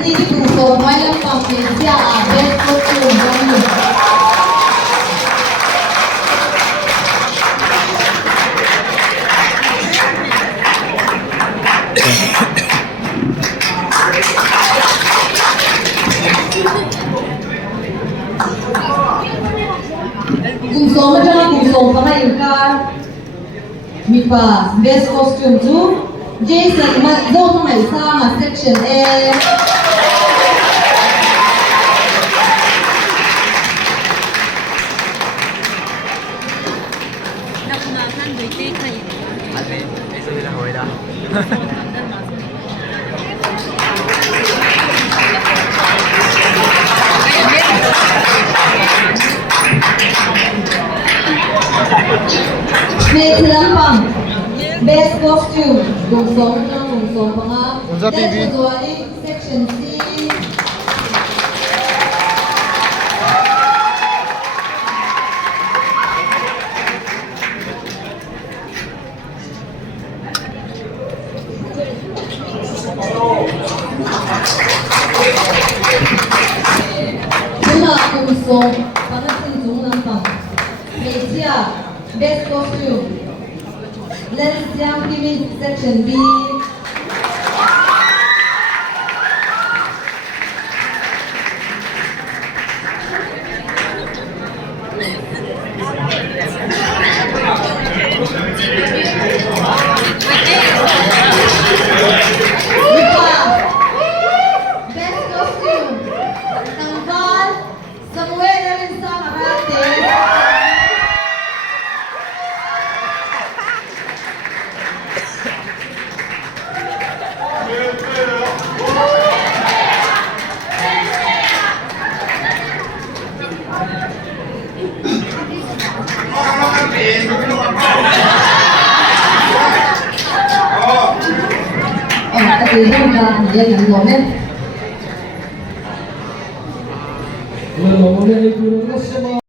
Nanti di puso, walang pang-pizza, best costume, ganun. Gusto mo dyan ang gusto pa ngayon ka. May pa, best costume too. Jason, daw ito nga isa, section A. May silang pang best costume. Gungsong pa nga. Unsa TV? Section C. Mga gungsong, pangasin ng pang. May siya, best costume. Let's jump in section B. Best costume. Tanggal, Samuel rin sa Marate. Katilang ka, yan ang moment. Bueno, una lectura, gracias.